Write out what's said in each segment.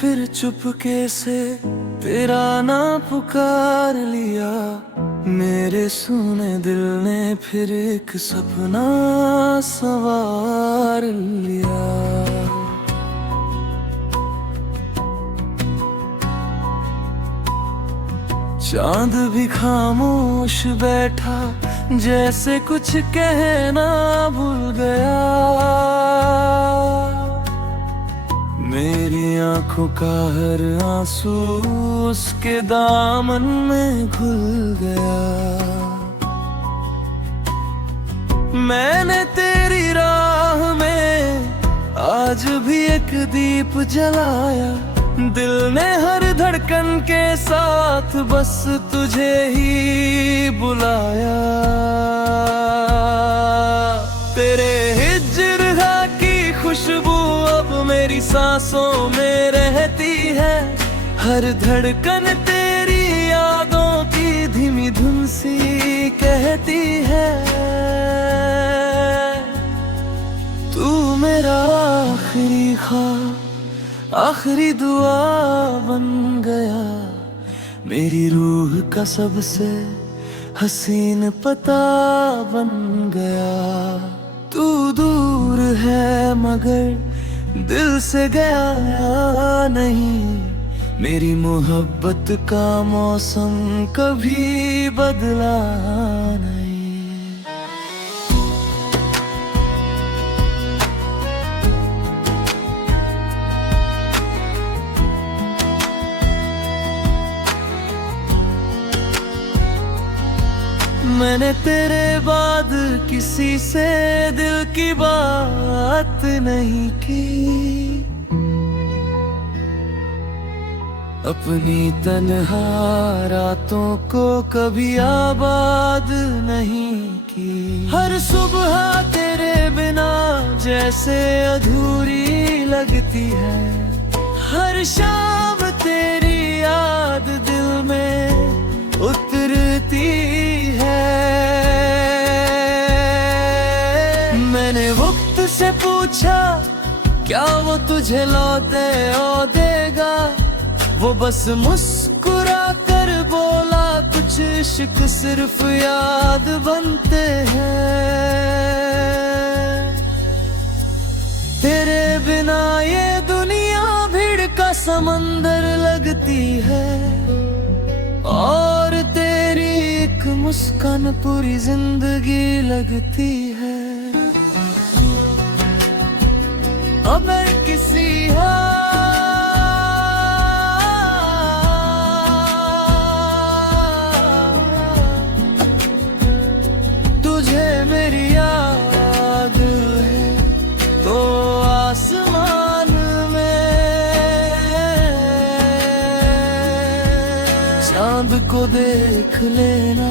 फिर चुपके से तेरा नाम पुकार लिया। मेरे सुने दिल ने फिर एक सपना सवार लिया। चांद भी खामोश बैठा, जैसे कुछ कहना भूल गया। मेरी आंखों का हर आंसू उसके दामन में घुल गया। मैंने तेरी राह में आज भी एक दीप जलाया। दिल ने हर धड़कन के साथ बस तुझे ही बुलाया। तेरे हिज्र की खुशबू अब मेरी सांसों में रहती है। हर धड़कन तेरी यादों की धीमी धुन सी कहती है। तू मेरा आखिरी ख्वाब, आखिरी दुआ बन गया। मेरी रूह का सबसे हसीन पता बन गया। तू दूर है मगर दिल से गया नहीं। मेरी मोहब्बत का मौसम कभी बदला नहीं। मैंने तेरे बाद किसी से दिल की बात नहीं की। अपनी तन्हा रातों को कभी आबाद नहीं की। हर सुबह तेरे बिना जैसे अधूरी लगती है। हर शाम तेरी याद दिल में उतरती है। मैंने वक्त से पूछा क्या वो तुझे लौटे ओ देगा। वो बस मुस्कुरा कर बोला कुछ इश्क सिर्फ याद बनते हैं। तेरे बिना ये दुनिया भीड़ का समंदर लगती है। और तेरी एक मुस्कान पूरी जिंदगी लगती है। अगर किसी तुझे मेरी याद है तो आसमान में चांद को देख लेना।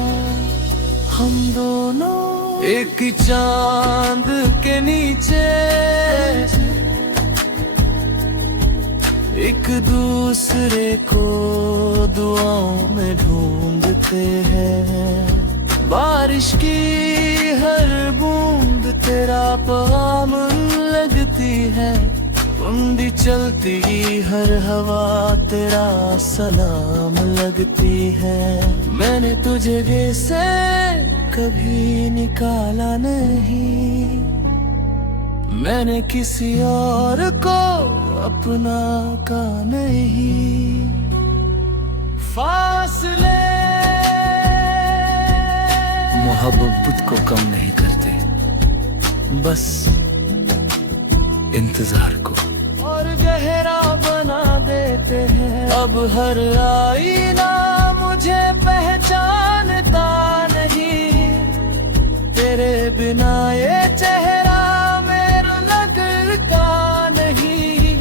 हम दोनों एक चांद के नीचे एक दूसरे को दुआओं में ढूंढते हैं। बारिश की हर बूंद तेरा पैगाम लगती है। कुंडी चलती हर हवा तेरा सलाम लगती है। मैंने तुझे जैसे कभी निकाला नहीं। मैंने किसी और को अपना का नहीं। फासले मोहब्बत को कम नहीं करते, बस इंतजार को और गहरा बना देते हैं। अब हर आईना मुझे पहचानता नहीं। तेरे बिना ये चेहरा मेरा लगता नहीं।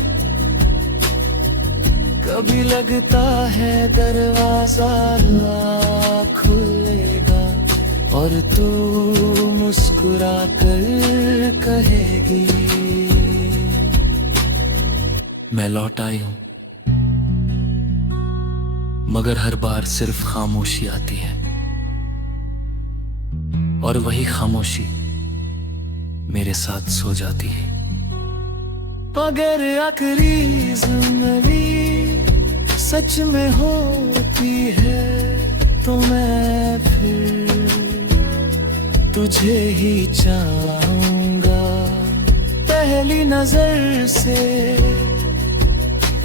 कभी लगता है दरवाजा खुलेगा और तू मुस्कुरा कर कहेगी मैं लौट आई हूं। मगर हर बार सिर्फ खामोशी आती है और वही खामोशी मेरे साथ सो जाती है। मगर आखिरी जिंदगी सच में होती है तो मैं फिर तुझे ही चाहूंगा। पहली नजर से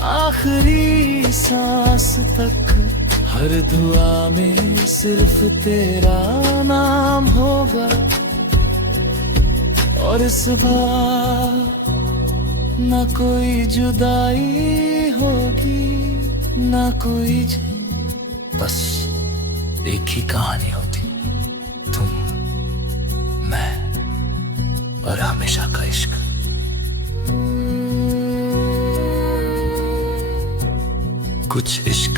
आखिरी सांस तक हर दुआ में सिर्फ तेरा नाम होगा। और इस बार ना कोई जुदाई होगी ना कोई बस एक ही कहानी होती, तुम मैं और हमेशा का इश्क। कुछ इश्क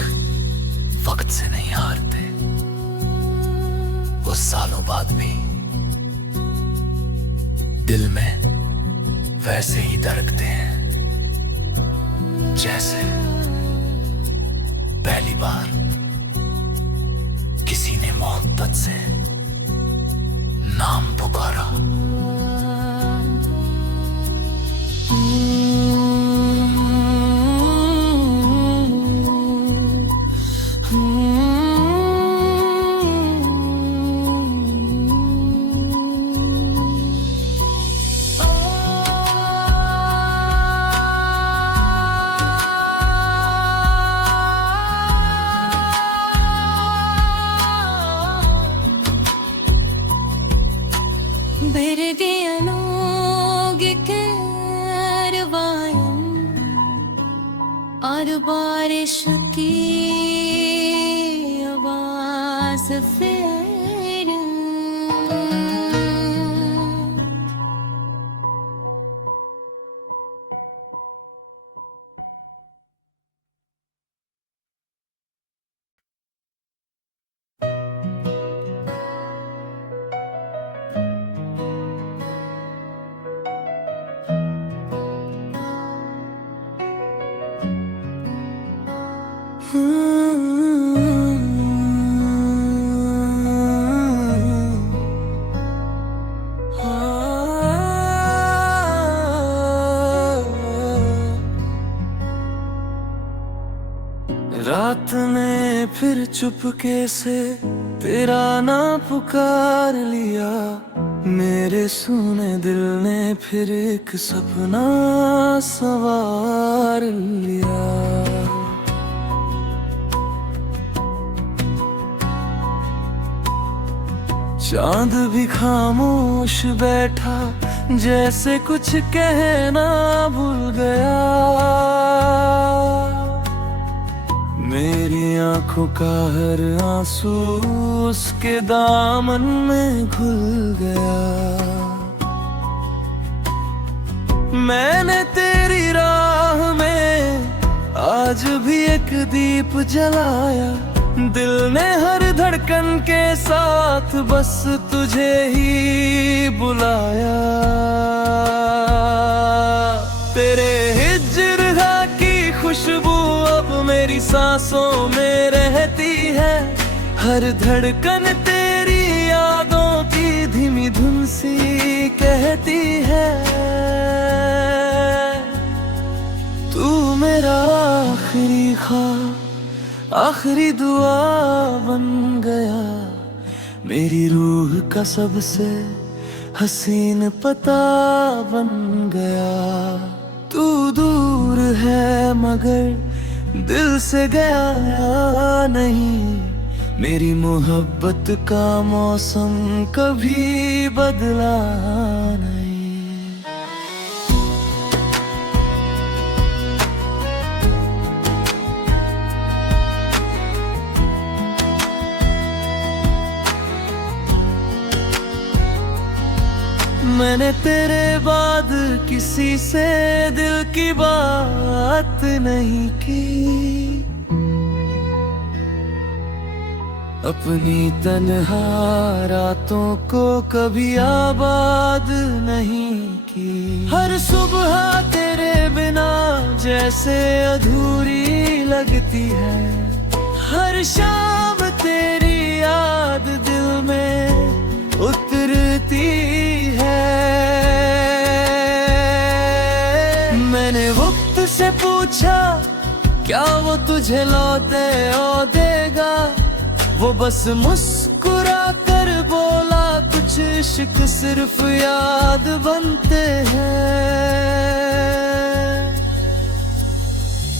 वक्त से नहीं हारते, वो सालों बाद भी दिल में वैसे ही धड़कते हैं जैसे पहली बार किसी ने मोहब्बत से नाम पुकारा। വെറുതെ അലോകിക്കരവായും और बारिश की आवाज फिर रात ने फिर चुपके से तेरा नाम पुकार लिया। मेरे सुने दिल ने फिर एक सपना सवार लिया। चांद भी खामोश बैठा जैसे कुछ कहना भूल गया। मेरी आंखों का हर आंसू उसके दामन में घुल गया। मैंने तेरी राह में आज भी एक दीप जलाया। दिल ने हर धड़कन के साथ बस तुझे ही बुलाया। तेरे हिज्र की खुशबू अब मेरी सांसों में रहती है। हर धड़कन तेरी यादों की धीमी धुन सी कहती है। तू मेरा आखिरी ख्वाब आखिरी दुआ बन गया। मेरी रूह का सबसे हसीन पता बन गया। तू दूर है मगर दिल से गया नहीं। मेरी मोहब्बत का मौसम कभी बदला नहीं। मैंने तेरे बाद किसी से दिल की बात नहीं की। अपनी तन्हा रातों को कभी आबाद नहीं की। हर सुबह तेरे बिना जैसे अधूरी लगती है। हर शाम तेरी याद दिल में उतरती है। मैंने वक्त से पूछा क्या वो तुझे लौटे ओ देगा? वो बस मुस्कुरा कर बोला, कुछ इश्क सिर्फ याद बनते हैं।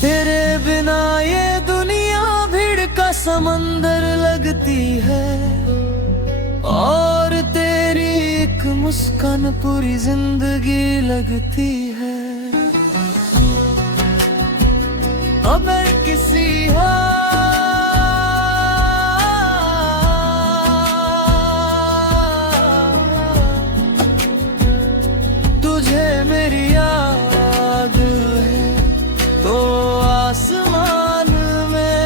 तेरे बिना ये दुनिया भीड़ का समंदर लगती है, और तेरी एक मुस्कान पूरी जिंदगी लगती है। अगर किसी तुझे मेरी याद है तो आसमान में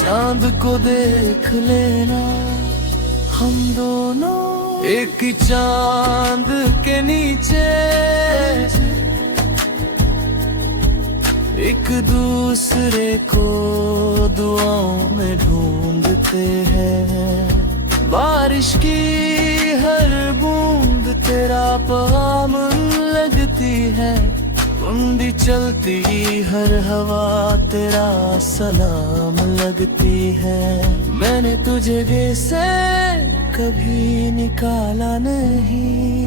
चांद को देख लेना। हम दोनों एक ही चांद के नीचे एक दूसरे को दुआओं में ढूंढते हैं। बारिश की हर बूंद तेरा पैगाम लगती है, कुंडी चलती हर हवा तेरा सलाम लगती है। मैंने तुझे दिल से कभी निकाला नहीं,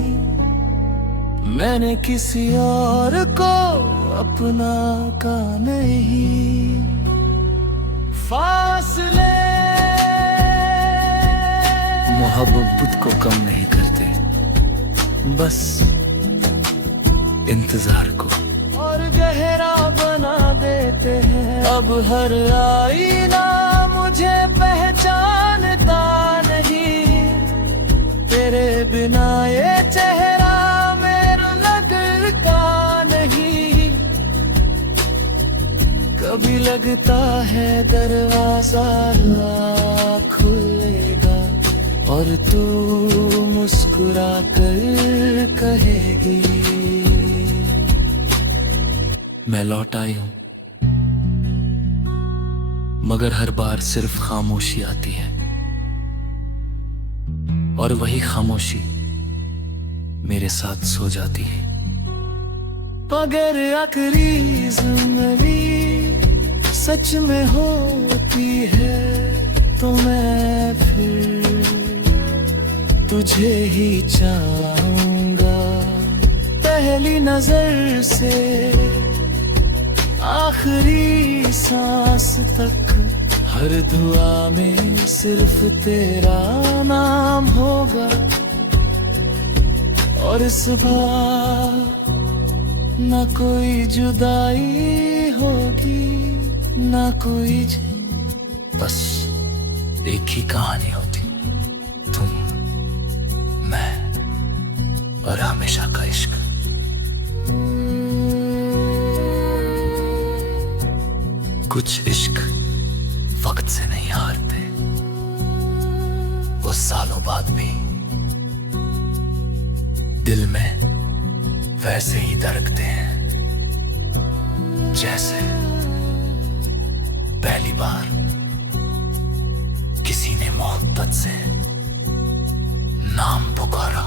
मैंने किसी और को अपना का नहीं। फासले मोहब्बत को कम नहीं करते, बस इंतजार को और गहरा बना देते हैं। अब हर आईना मुझे पहचानता नहीं, तेरे बिना ये चेहरा मेरा लगता नहीं। कभी लगता है दरवाजा खुलेगा और तू मुस्कुरा कर कहेगी, मैं लौट आई हूं। मगर हर बार सिर्फ खामोशी आती है, और वही खामोशी मेरे साथ सो जाती है। अगर आखिरी जिंदगी सच में होती है तो मैं फिर तुझे ही चाहूंगा। पहली नजर से आखिरी सांस तक हर दुआ में सिर्फ तेरा नाम होगा, और इस बार न कोई जुदाई होगी, न कोई बस एक ही कहानी होती, तुम, मैं और हमेशा का इश्क। कुछ इश्क वक्त से नहीं हारते, वो सालों बाद भी दिल में वैसे ही धड़कते हैं जैसे पहली बार किसी ने मोहब्बत से नाम पुकारा।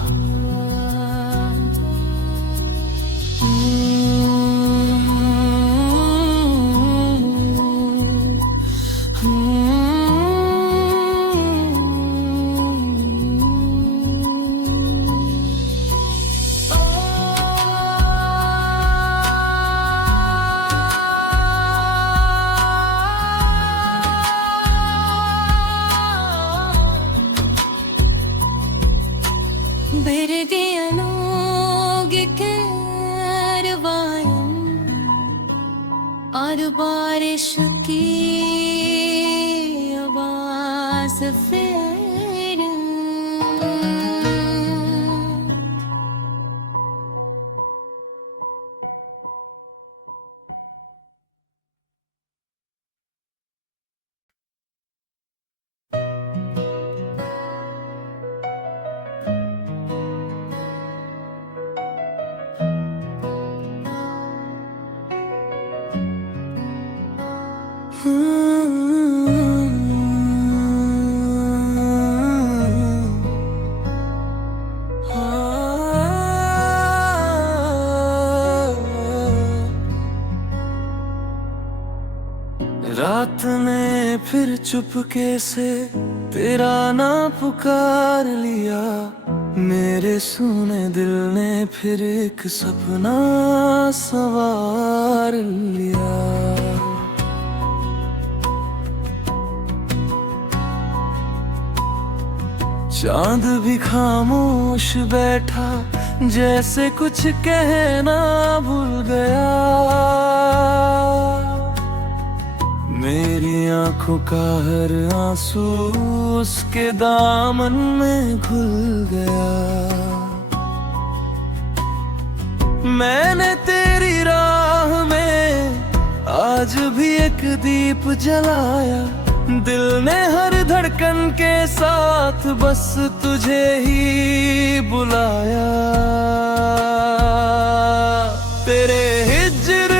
और बारिश की आवाज फिर रात ने फिर चुपके से तेरा नाम पुकार लिया, मेरे सुने दिल ने फिर एक सपना सवार लिया। चांद भी खामोश बैठा, जैसे कुछ कहना भूल गया। मेरी आंखों का हर आंसू उसके दामन में घुल गया। मैंने तेरी राह में आज भी एक दीप जलाया, दिल ने हर धड़कन के साथ बस तुझे ही बुलाया। तेरे हिज्र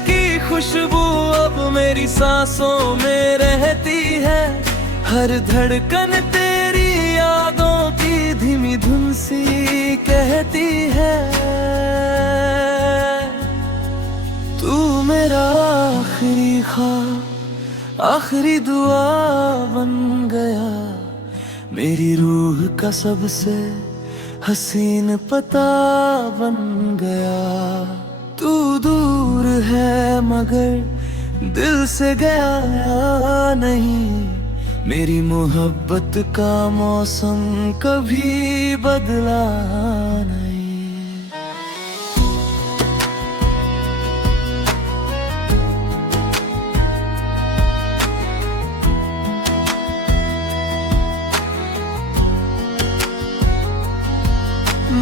की खुशबू अब मेरी सांसों में रहती है, हर धड़कन तेरी यादों की धीमी धुन सी कहती है। तू मेरा आखिरी ख्वाब, आखिरी दुआ बन गया, मेरी रूह का सबसे हसीन पता बन गया। तू दूर है मगर दिल से गया नहीं, मेरी मोहब्बत का मौसम कभी बदला नहीं।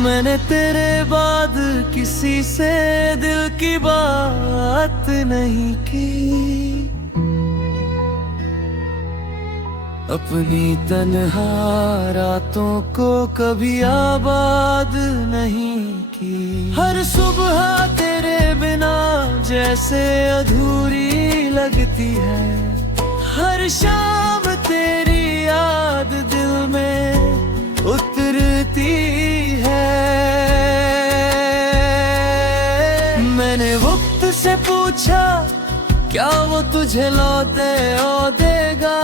मैंने तेरे बाद किसी से दिल की बात नहीं की, अपनी तन्हा रातों को कभी आबाद नहीं की। हर सुबह तेरे बिना जैसे अधूरी लगती है, हर शाम तेरी याद दिल में उतरती है। मैंने वक्त से पूछा क्या वो तुझे लौटे ओ देगा,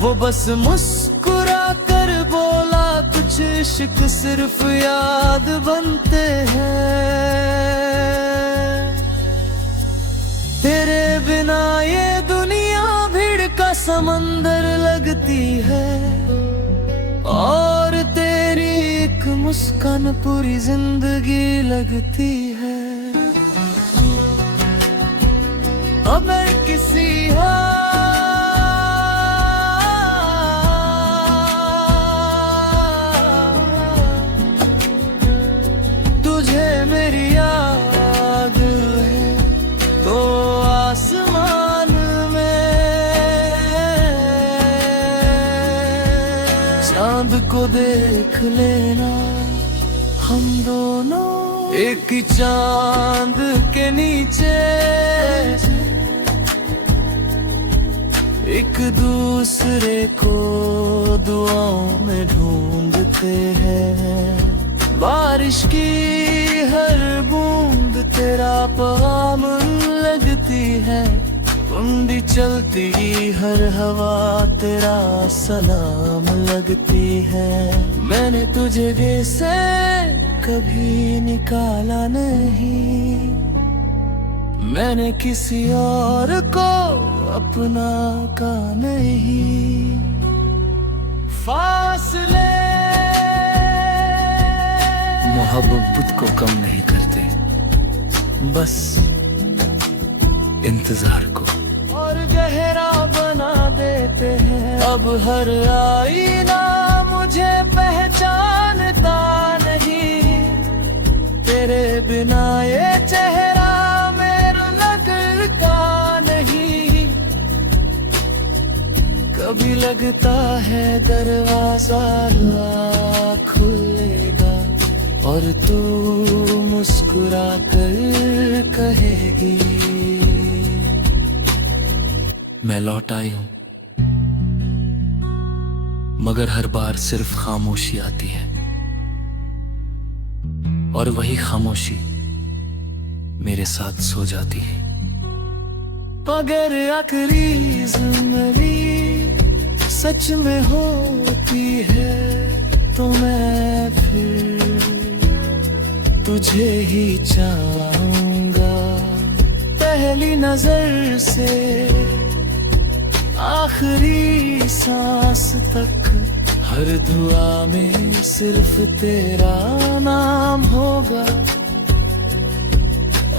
वो बस मुस्कुरा कर बोला कुछ इश्क सिर्फ याद बनते हैं। तेरे बिना ये दुनिया भीड़ का समंदर लगती है, और तेरी एक मुस्कान पूरी जिंदगी लगती है। अगर किसी तुझे मेरी याद है तो आसमान में चांद को देख लेना, हम दोनों एक ही चांद के नीचे एक दूसरे को दुआओं में ढूंढते हैं। बारिश की हर बूंद तेरा पैगाम लगती है, कुंडी चलती हर हवा तेरा सलाम लगती है। मैंने तुझे जैसे कभी निकाला नहीं, मैंने किसी और को अपना का नहीं। फासले मोहब्बत को कम नहीं करते, बस इंतजार को और गहरा बना देते हैं। अब हर आईना मुझे पहचानता नहीं, तेरे बिना ये चेहरा मेरा लगता नहीं। कभी लगता है दरवाजा खुलेगा और तू मुस्कुरा कर कहेगी मैं लौट आई हूं, मगर हर बार सिर्फ खामोशी आती है, और वही खामोशी मेरे साथ सो जाती है। अगर आखिरी जिंदगी सच में होती है तो मैं फिर तुझे ही चाहूंगा। पहली नजर से आखिरी सांस तक हर दुआ में सिर्फ तेरा नाम होगा।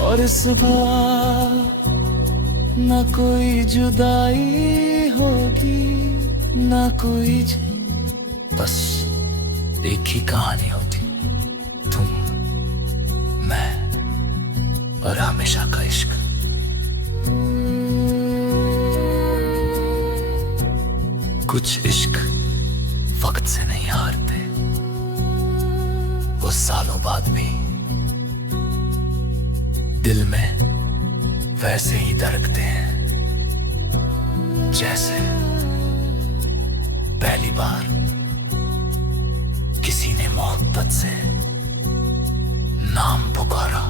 और इस बार न कोई जुदाई होगी, न कोई बस एक ही कहानी होती, तुम, मैं और हमेशा का इश्क। कुछ इश्क वक्त से नहीं हारते, वो सालों बाद भी दिल में वैसे ही धड़कते हैं जैसे पहली बार किसी ने मोहब्बत से नाम पुकारा।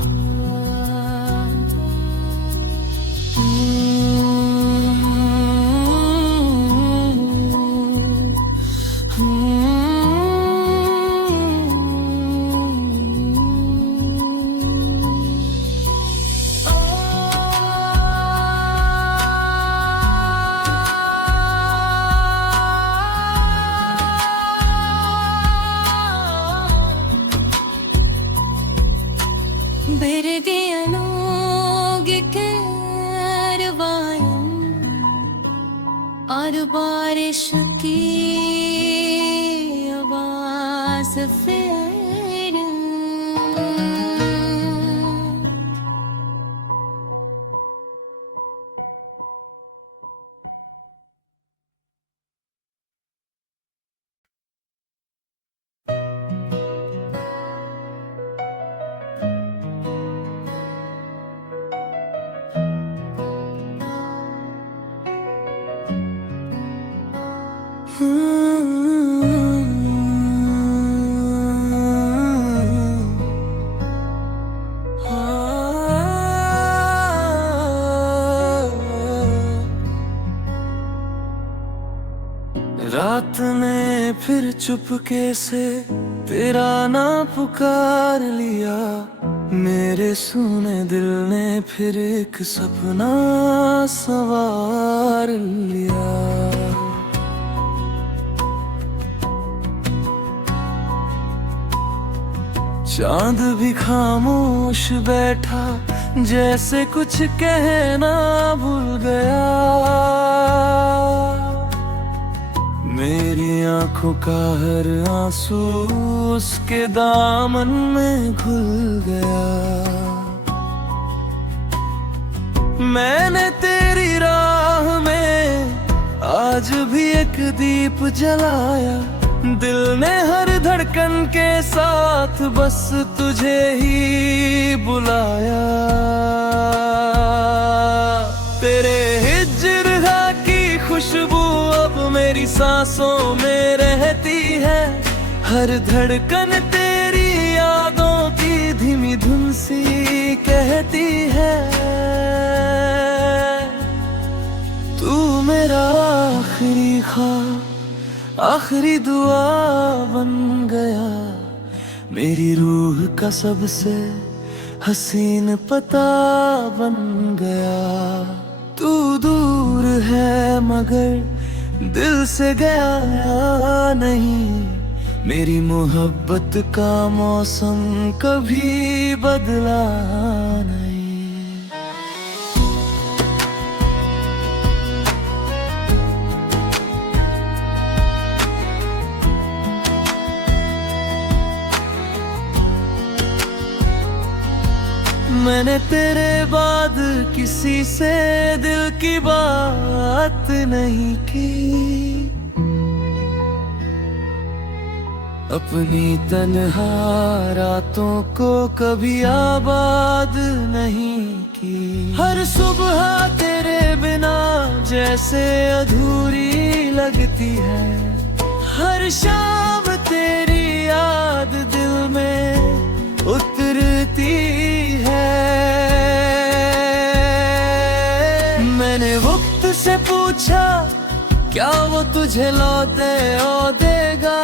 വെറുതെ അലോകിക്കരവായും और बारिश की आवाज फिर रात ने फिर चुपके से तेरा नाम पुकार लिया। मेरे सुने दिल ने फिर एक सपना सवार लिया। चांद भी खामोश बैठा जैसे कुछ कहना भूल गया। मेरी आंखों का हर आंसू उसके दामन में घुल गया। मैंने तेरी राह में आज भी एक दीप जलाया। दिल ने हर धड़कन के साथ बस तुझे ही बुलाया। तेरे हिज्र की खुशबू अब मेरी सांसों में रहती है। हर धड़कन तेरी यादों की धीमी धुन सी कहती है। तू मेरा आखिरी ख्वाब, आखिरी दुआ बन गया। मेरी रूह का सबसे हसीन पता बन गया। तू दूर है मगर दिल से गया नहीं। मेरी मोहब्बत का मौसम कभी बदला नहीं। मैंने तेरे बाद किसी से दिल की बात नहीं की। अपनी तन्हा रातों को कभी आबाद नहीं की। हर सुबह तेरे बिना जैसे अधूरी लगती है। हर शाम तेरी याद दिल में उतरती है। मैं से पूछा क्या वो तुझे लौटे ओ देगा,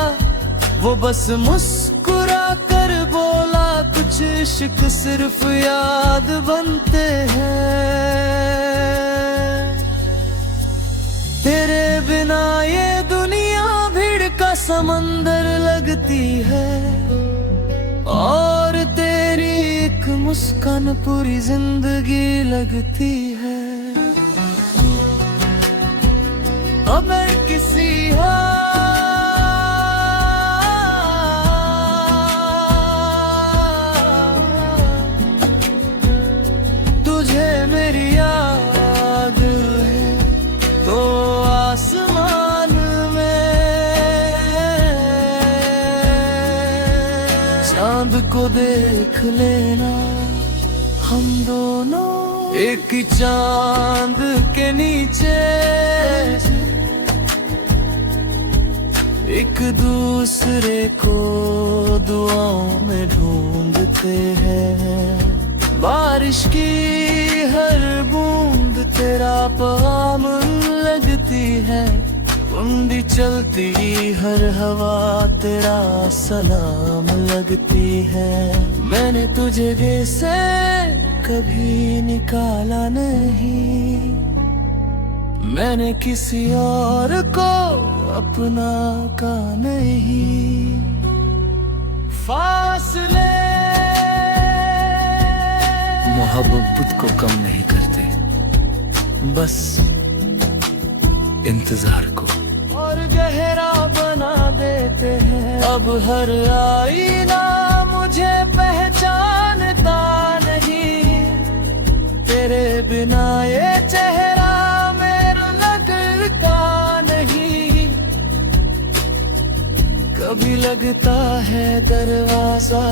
वो बस मुस्कुरा कर बोला कुछ इश्क सिर्फ याद बनते हैं। तेरे बिना ये दुनिया भीड़ का समंदर लगती है, और तेरी एक मुस्कान पूरी जिंदगी लगती है। अगर किसी तुझे मेरी याद है तो आसमान में चांद को देख लेना, हम दोनों एक ही चांद के नीचे एक दूसरे को दुआओं में ढूंढते हैं। बारिश की हर बूंद तेरा पैगाम लगती है, उंडी चलती हर हवा तेरा सलाम लगती है। मैंने तुझे जैसे कभी निकाला नहीं, मैंने किसी और को अपना का नहीं। फासले मोहब्बत को कम नहीं करते, बस इंतजार को और गहरा बना देते हैं। अब हर आईना मुझे पहचानता नहीं, तेरे बिना ये चेहरा मेरा लगता नहीं। कभी लगता है दरवाजा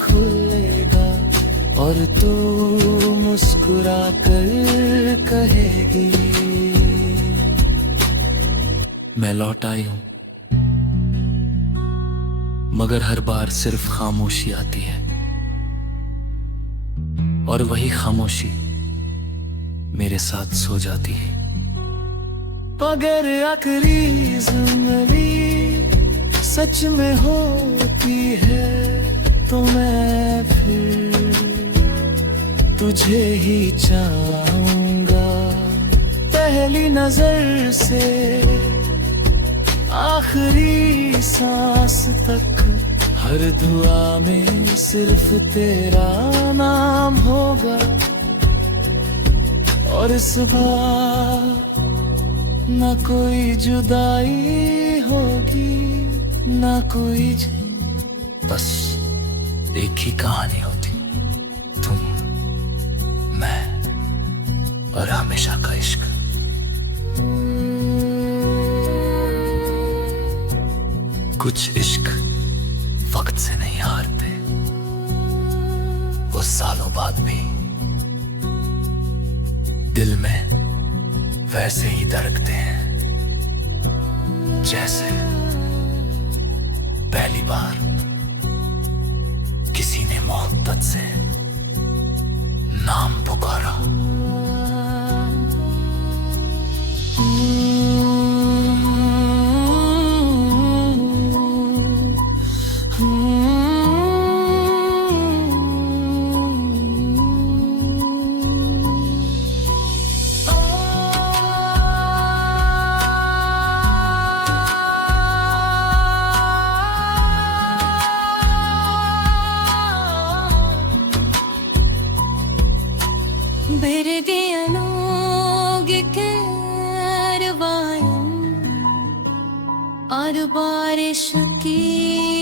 खुलेगा और तू मुस्कुरा कर कहेगी मैं लौट आई हूं, मगर हर बार सिर्फ खामोशी आती है, और वही खामोशी मेरे साथ सो जाती है। अगर आखिरी जिंदगी सच में होती है तो मैं फिर तुझे ही चाहूंगा। पहली नजर से आखिरी सांस तक हर दुआ में सिर्फ तेरा नाम होगा, और सुबह ना कोई जुदाई होगी ना कोई बस एक ही कहानी होती, तुम मैं और हमेशा का इश्क। कुछ इश्क वक्त से नहीं हारते, वो सालों बाद भी दिल में वैसे ही धड़कते हैं जैसे पहली बार किसी ने मोहब्बत से नाम पुकारा। और बारिश की